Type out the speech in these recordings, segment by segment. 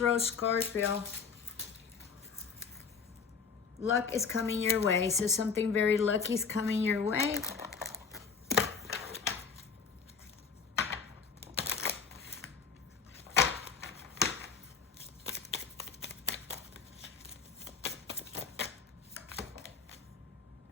Rose Scorpio. Luck is coming your way. So something very lucky is coming your way.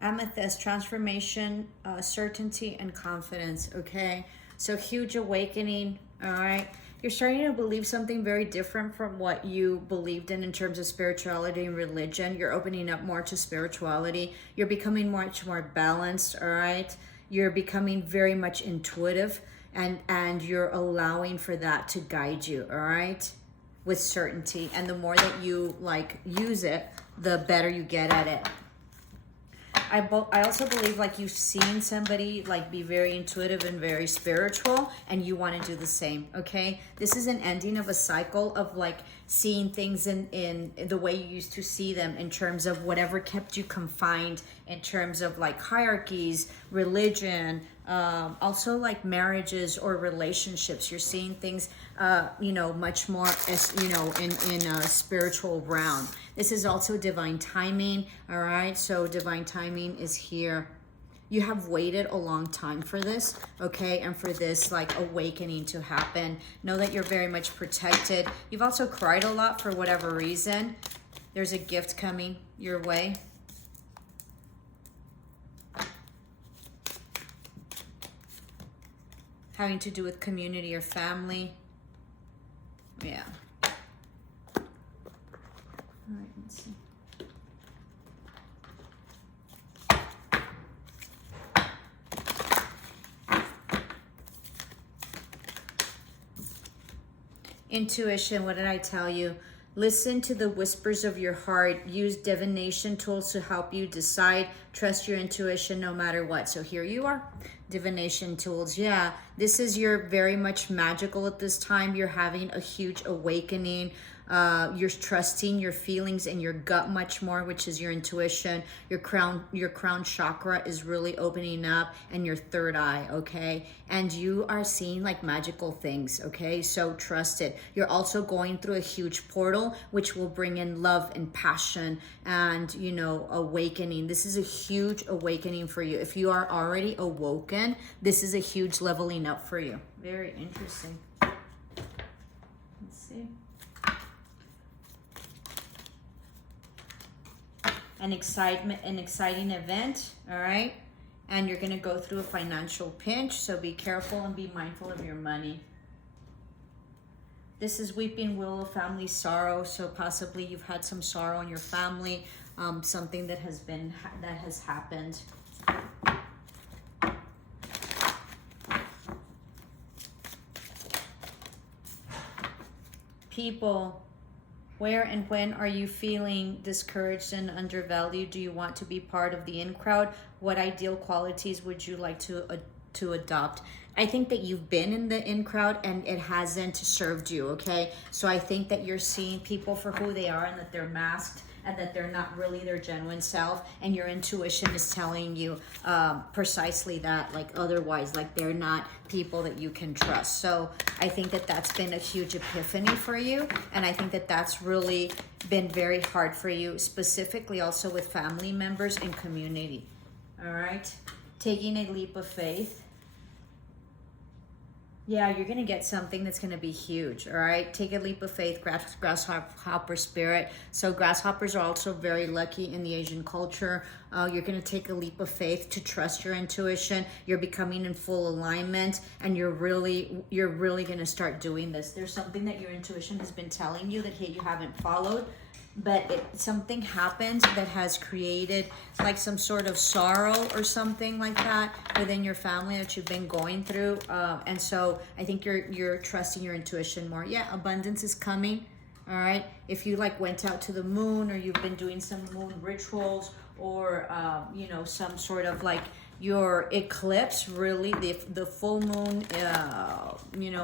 Amethyst, transformation, certainty, and confidence. Okay, so huge awakening. All right, you're starting to believe something very different from what you believed in terms of spirituality and religion. You're opening up more to spirituality. You're becoming much more balanced. All right, you're becoming very much intuitive, and you're allowing for that to guide you. All right, with certainty, and the more that you like use it, the better you get at it. I also believe like you've seen somebody like be very intuitive and very spiritual, and you want to do the same. Okay, this is an ending of a cycle of like seeing things in the way you used to see them, in terms of whatever kept you confined, in terms of like hierarchies, religion, also like marriages or relationships. You're seeing things much more as in a spiritual realm. This is also divine timing. All right, so divine timing is here. You have waited a long time for this, okay, and for this like awakening to happen. Know that you're very much protected. You've also cried a lot for whatever reason. There's a gift coming your way. Having to do with community or family. Yeah. All right, let's see. Intuition, what did I tell you? Listen to the whispers of your heart. Use divination tools to help you decide. Trust your intuition no matter what. So here you are. Divination tools. Yeah, this is, you're very much magical at this time. You're having a huge awakening. You're trusting your feelings and your gut much more, which is your intuition. Your crown chakra is really opening up, and your third eye, okay? And you are seeing like magical things, okay? So trust it. You're also going through a huge portal, which will bring in love and passion and, awakening. This is a huge awakening for you. If you are already awoken, this is a huge leveling up for you. Very interesting. Let's see. An exciting event, all right? And you're gonna go through a financial pinch, so be careful and be mindful of your money. This is weeping willow, family sorrow, so possibly you've had some sorrow in your family, something that has happened. People, where and when are you feeling discouraged and undervalued? Do you want to be part of the in crowd? What ideal qualities would you like to adopt? I think that you've been in the in crowd and it hasn't served you, okay? So I think that you're seeing people for who they are, and that they're masked, and that they're not really their genuine self, and your intuition is telling you precisely that, like otherwise, like they're not people that you can trust. So I think that that's been a huge epiphany for you, and I think that that's really been very hard for you, specifically also with family members and community. All right, taking a leap of faith. Yeah, you're going to get something that's going to be huge, all right? Take a leap of faith, grasshopper spirit. So grasshoppers are also very lucky in the Asian culture. You're going to take a leap of faith to trust your intuition. You're becoming in full alignment, and you're really going to start doing this. There's something that your intuition has been telling you that you haven't followed, but something happened that has created like some sort of sorrow or something like that within your family that you've been going through, and so I think you're trusting your intuition more. Yeah, abundance is coming. All right, if you like went out to the moon, or you've been doing some moon rituals, or some sort of like your eclipse, really the full moon,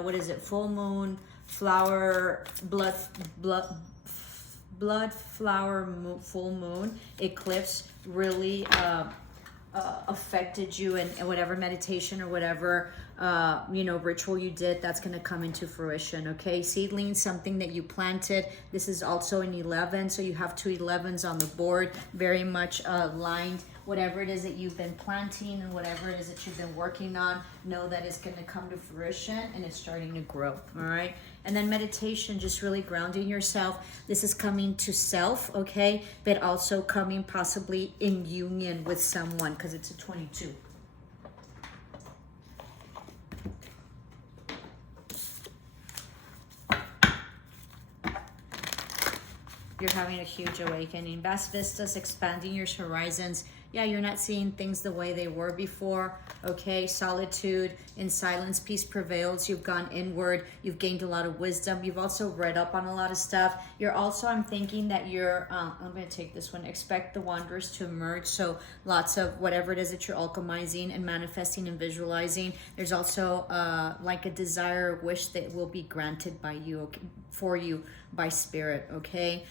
what is it, full moon, flower, blood flower, full moon, eclipse really affected you, and whatever meditation or whatever you know, ritual you did, that's going to come into fruition. Okay, seedling, something that you planted. This is also an 11, so you have 2 11s on the board, very much aligned. Whatever it is that you've been planting and whatever it is that you've been working on, know that it's going to come to fruition and it's starting to grow. All right. And then meditation, just really grounding yourself. This is coming to self, okay, but also coming possibly in union with someone, because it's a 22. You're having a huge awakening. Vast vistas, expanding your horizons. Yeah, you're not seeing things the way they were before. Okay, solitude, in silence, peace prevails. You've gone inward. You've gained a lot of wisdom. You've also read up on a lot of stuff. You're also, I'm thinking that you're, I'm going to take this one. Expect the wanderers to emerge. So lots of whatever it is that you're alchemizing and manifesting and visualizing. There's also like a desire, a wish that will be granted by you, okay, for you by spirit, okay?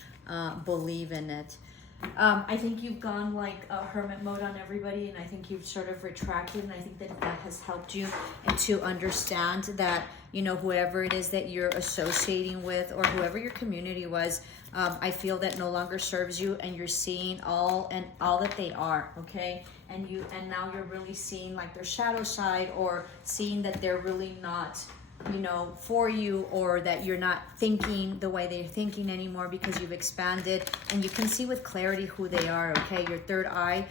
Believe in it. I think you've gone like a hermit mode on everybody, and I think you've sort of retracted, and I think that that has helped you and to understand that, you know, whoever it is that you're associating with or whoever your community was, I feel that no longer serves you, and you're seeing all that they are, okay? And now you're really seeing like their shadow side, or seeing that they're really not, you know, for you, or that you're not thinking the way they're thinking anymore because you've expanded and you can see with clarity who they are. Okay, your third eye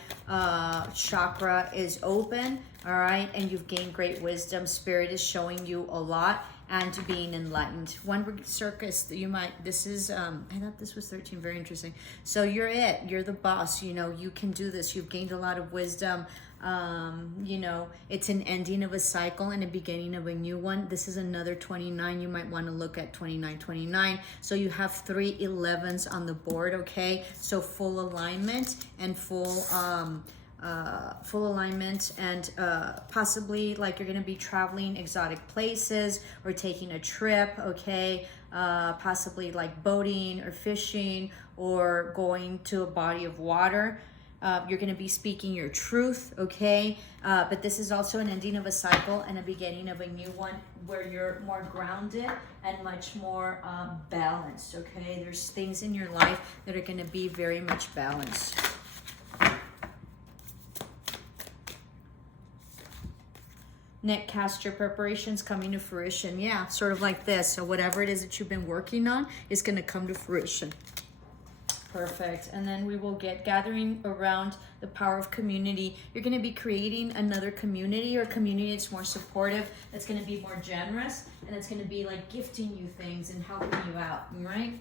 chakra is open, all right, and you've gained great wisdom. Spirit is showing you a lot and being enlightened. One circus, you might, this is I thought this was 13, very interesting. So you're the boss, you know, you can do this. You've gained a lot of wisdom. You know, it's an ending of a cycle and a beginning of a new one. This is another 29. You might want to look at 29. So you have 3 11s on the board, okay? So full alignment and full alignment, and possibly like you're going to be traveling exotic places or taking a trip, okay? Possibly like boating or fishing or going to a body of water. You're going to be speaking your truth, okay? But this is also an ending of a cycle and a beginning of a new one where you're more grounded and much more balanced, okay? There's things in your life that are going to be very much balanced. Netcaster preparations coming to fruition. Yeah, sort of like this. So whatever it is that you've been working on is going to come to fruition. Perfect. And then we will get gathering around the power of community. You're going to be creating another community, or community that's more supportive, that's going to be more generous, and it's going to be like gifting you things and helping you out, right?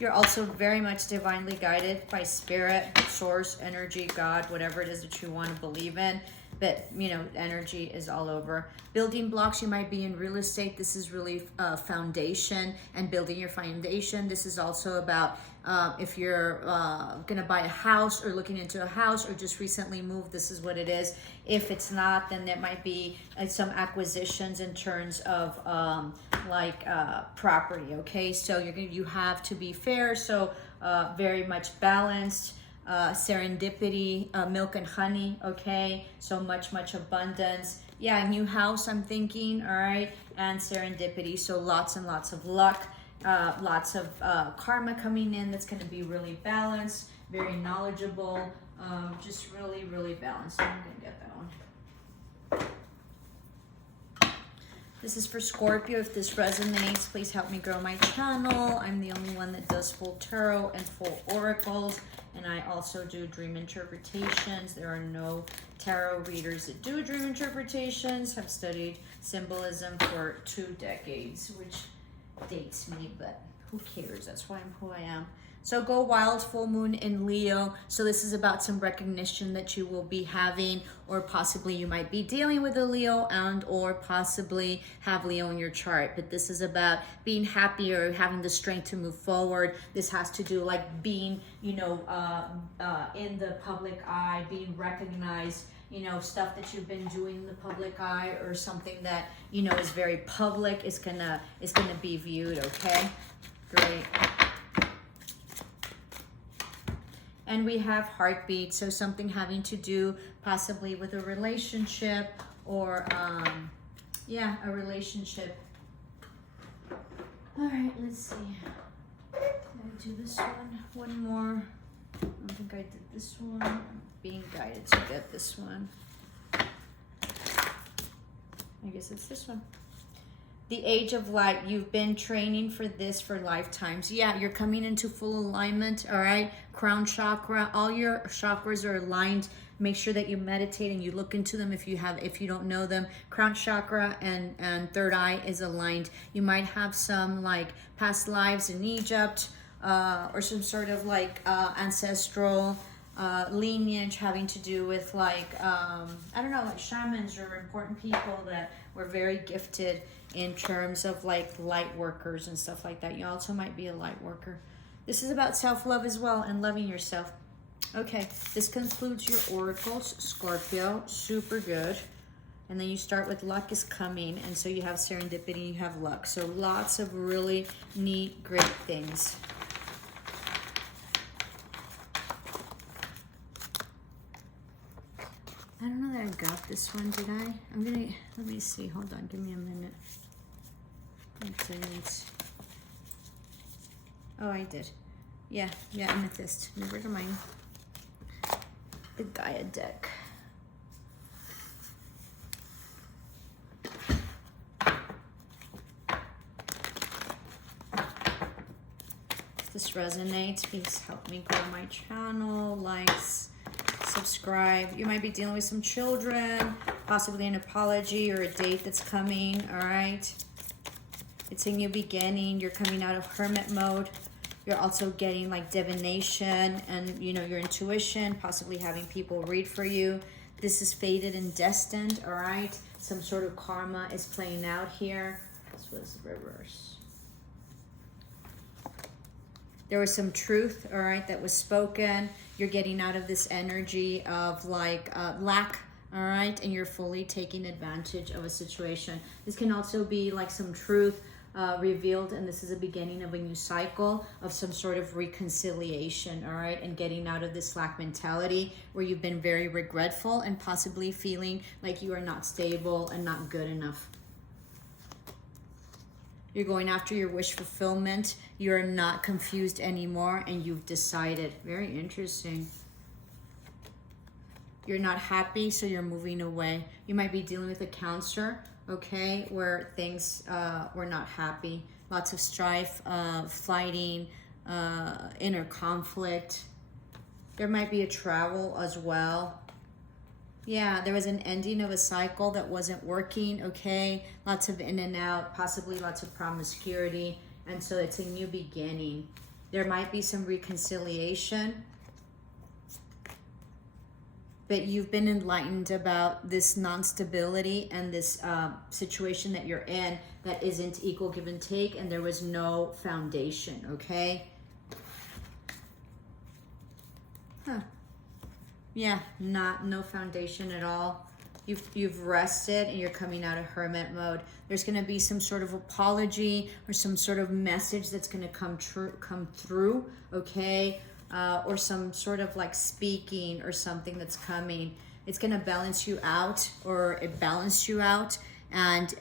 You're also very much divinely guided by spirit, source, energy, God, whatever it is that you want to believe in. But, you know, energy is all over. Building blocks, you might be in real estate. This is really foundation and building your foundation. This is also about if you're going to buy a house or looking into a house or just recently moved, this is what it is. If it's not, then there might be some acquisitions in terms of property, okay? So you have to be fair, so very much balanced. Serendipity, milk and honey, okay? So much abundance. Yeah, new house, I'm thinking, all right? And serendipity, so lots and lots of luck, lots of karma coming in that's going to be really balanced, very knowledgeable, just really balanced. I'm going to get that one. This is for Scorpio. If this resonates, please help me grow my channel. I'm the only one that does full tarot and full oracles. And I also do dream interpretations. There are no tarot readers that do dream interpretations. I've studied symbolism for 2 decades, which dates me, but who cares? That's why I'm who I am. So go wild, full moon in Leo. So this is about some recognition that you will be having, or possibly you might be dealing with a Leo and or possibly have Leo in your chart. But this is about being happy or having the strength to move forward. This has to do like being, you know, in the public eye, being recognized, you know, stuff that you've been doing in the public eye or something that, you know, is very public is gonna be viewed, okay? Great. And we have heartbeat, so something having to do possibly with a relationship or, yeah, a relationship. All right, let's see. Did I do this one more. I don't think I did this one. I'm being guided to get this one. I guess it's this one. The age of light. You've been training for this for lifetimes. Yeah, you're coming into full alignment, all right? Crown chakra, all your chakras are aligned. Make sure that you meditate and you look into them if you don't know them. Crown chakra and third eye is aligned. You might have some like past lives in Egypt, or some sort of like ancestral lineage having to do with like, I don't know, like shamans or important people that were very gifted in terms of like light workers and stuff like that. You also might be a light worker. This is about self-love as well and loving yourself. Okay, this concludes your oracles, Scorpio. Super good. And then you start with luck is coming, and so you have serendipity, you have luck. So lots of really neat, great things. I don't know that I got this one, did I? Let me see, hold on, give me a minute. I didn't. Oh, I did. Yeah, amethyst, never mind. The Gaia deck. If this resonates, please help me grow my channel, likes, subscribe. You might be dealing with some children, possibly an apology or a date that's coming, all right? It's a new beginning. You're coming out of hermit mode. You're also getting like divination and, you know, your intuition, possibly having people read for you. This is fated and destined, all right? Some sort of karma is playing out here. This was reverse. There was some truth, all right, that was spoken. You're getting out of this energy of like lack, all right? And you're fully taking advantage of a situation. This can also be like some truth revealed, and this is a beginning of a new cycle of some sort of reconciliation, all right, and getting out of this lack mentality where you've been very regretful and possibly feeling like you are not stable and not good enough. You're going after your wish fulfillment. You're not confused anymore, and you've decided. Very interesting. You're not happy, so you're moving away. You might be dealing with a Cancer, okay, where things were not happy. Lots of strife, fighting, inner conflict. There might be a travel as well. Yeah, there was an ending of a cycle that wasn't working, okay? Lots of in and out, possibly lots of promiscuity. And so it's a new beginning. There might be some reconciliation. But you've been enlightened about this non-stability and this situation that you're in that isn't equal give and take, and there was no foundation, okay? Huh. Yeah, no foundation at all. You've rested and you're coming out of hermit mode. There's going to be some sort of apology or some sort of message that's going to come through, okay? Or some sort of like speaking or something that's coming. It's going to balance you out, or it balanced you out, and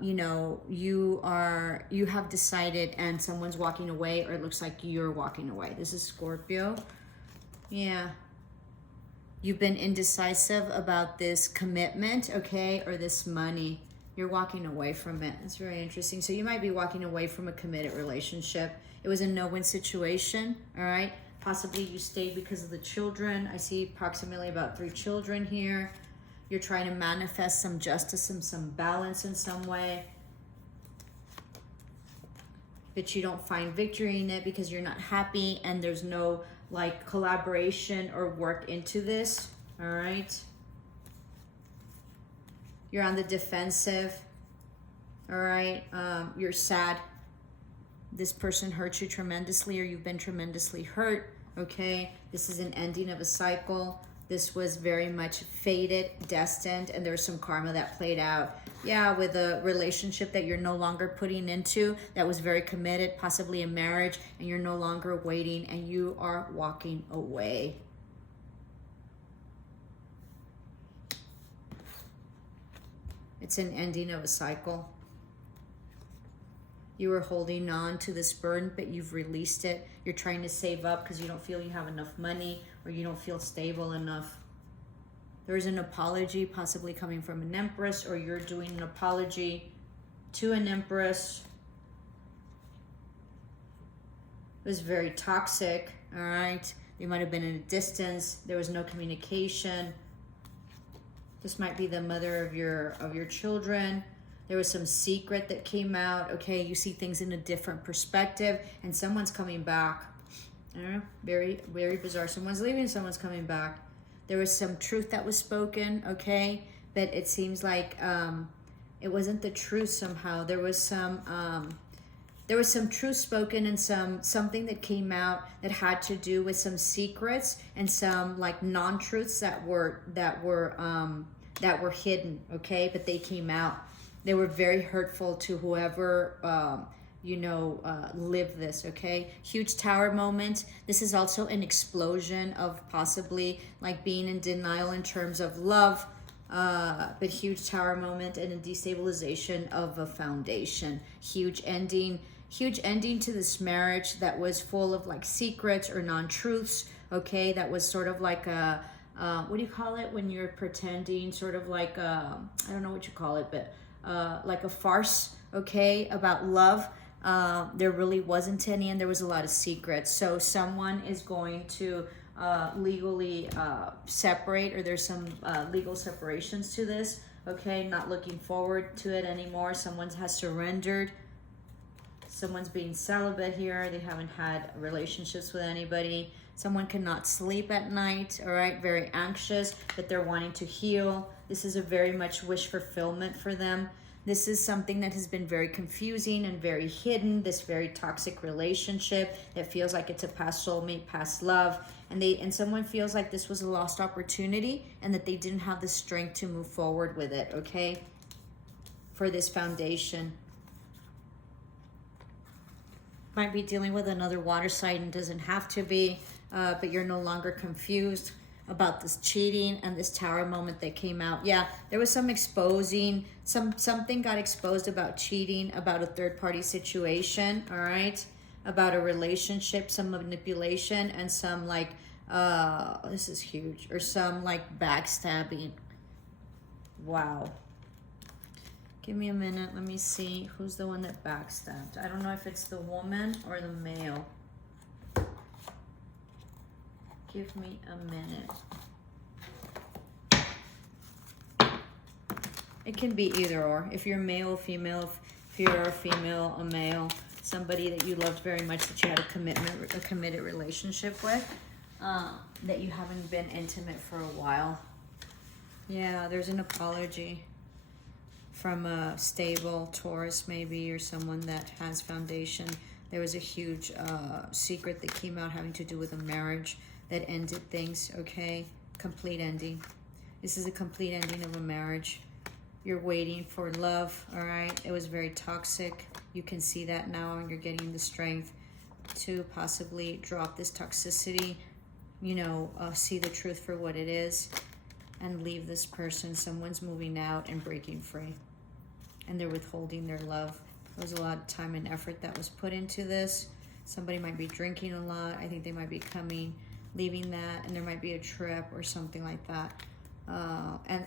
you know, you have decided and someone's walking away, or it looks like you're walking away. This is Scorpio. Yeah. You've been indecisive about this commitment, okay, or this money. You're walking away from it. It's very interesting. So you might be walking away from a committed relationship. It was a no-win situation, all right? Possibly you stayed because of the children. I see approximately about 3 children here. You're trying to manifest some justice and some balance in some way. But you don't find victory in it because you're not happy and there's no like collaboration or work into this, all right? You're on the defensive, all right? You're sad. This person hurt you tremendously, or you've been tremendously hurt, okay? This is an ending of a cycle. This was very much fated, destined, and there's some karma that played out. Yeah, with a relationship that you're no longer putting into, that was very committed, possibly a marriage, and you're no longer waiting and you are walking away. It's an ending of a cycle. You were holding on to this burden, but you've released it. You're trying to save up because you don't feel you have enough money or you don't feel stable enough. There's an apology possibly coming from an empress, or you're doing an apology to an empress. It was very toxic, all right? You might have been in a distance. There was no communication. This might be the mother of your children. There was some secret that came out. Okay, you see things in a different perspective, and someone's coming back. I don't know, very, very bizarre. Someone's leaving, someone's coming back. There was some truth that was spoken, okay, but it seems like it wasn't the truth somehow. There was some truth spoken, and something that came out that had to do with some secrets and some like non-truths that were hidden, okay, but they came out. They were very hurtful to whoever, lived this, okay? Huge tower moment. This is also an explosion of possibly like being in denial in terms of love, but huge tower moment and a destabilization of a foundation. Huge ending to this marriage that was full of like secrets or non-truths, okay? That was sort of like a, what do you call it when you're pretending, sort of like, I don't know what you call it, but like a farce, okay, about love. There really wasn't any, and there was a lot of secrets. So someone is going to legally separate, or there's some legal separations to this, okay? Not looking forward to it anymore. Someone has surrendered. Someone's being celibate here. They haven't had relationships with anybody. Someone cannot sleep at night, all right? Very anxious, but they're wanting to heal. This is a very much wish fulfillment for them. This is something that has been very confusing and very hidden, this very toxic relationship that feels like it's a past soulmate, past love. And someone feels like this was a lost opportunity and that they didn't have the strength to move forward with it, okay? For this foundation. Might be dealing with another water sign, and doesn't have to be, but you're no longer confused about this cheating and this tower moment that came out. Yeah, there was some exposing, something got exposed about cheating, about a third-party situation, all right? About a relationship, some manipulation, and some like, this is huge, or some like backstabbing. Wow. Give me a minute, let me see who's the one that backstabbed. I don't know if it's the woman or the male. Give me a minute. It can be either or. If you're male, female, if you're a female, a male, somebody that you loved very much, that you had a committed relationship with, that you haven't been intimate for a while. Yeah, there's an apology from a stable Taurus maybe, or someone that has foundation. There was a huge secret that came out having to do with a marriage that ended things, okay? Complete ending. This is a complete ending of a marriage. You're waiting for love, all right? It was very toxic. You can see that now, and you're getting the strength to possibly drop this toxicity, see the truth for what it is, and leave this person. Someone's moving out and breaking free, and they're withholding their love. There was a lot of time and effort that was put into this. Somebody might be drinking a lot. I think they might be leaving that, and there might be a trip or something like that,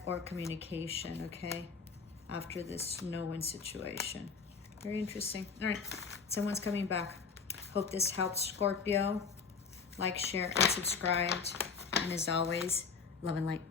or communication, okay, after this no-win situation. Very interesting. All right, someone's coming back. Hope this helps, Scorpio. Like, share, and subscribe. And as always, love and light.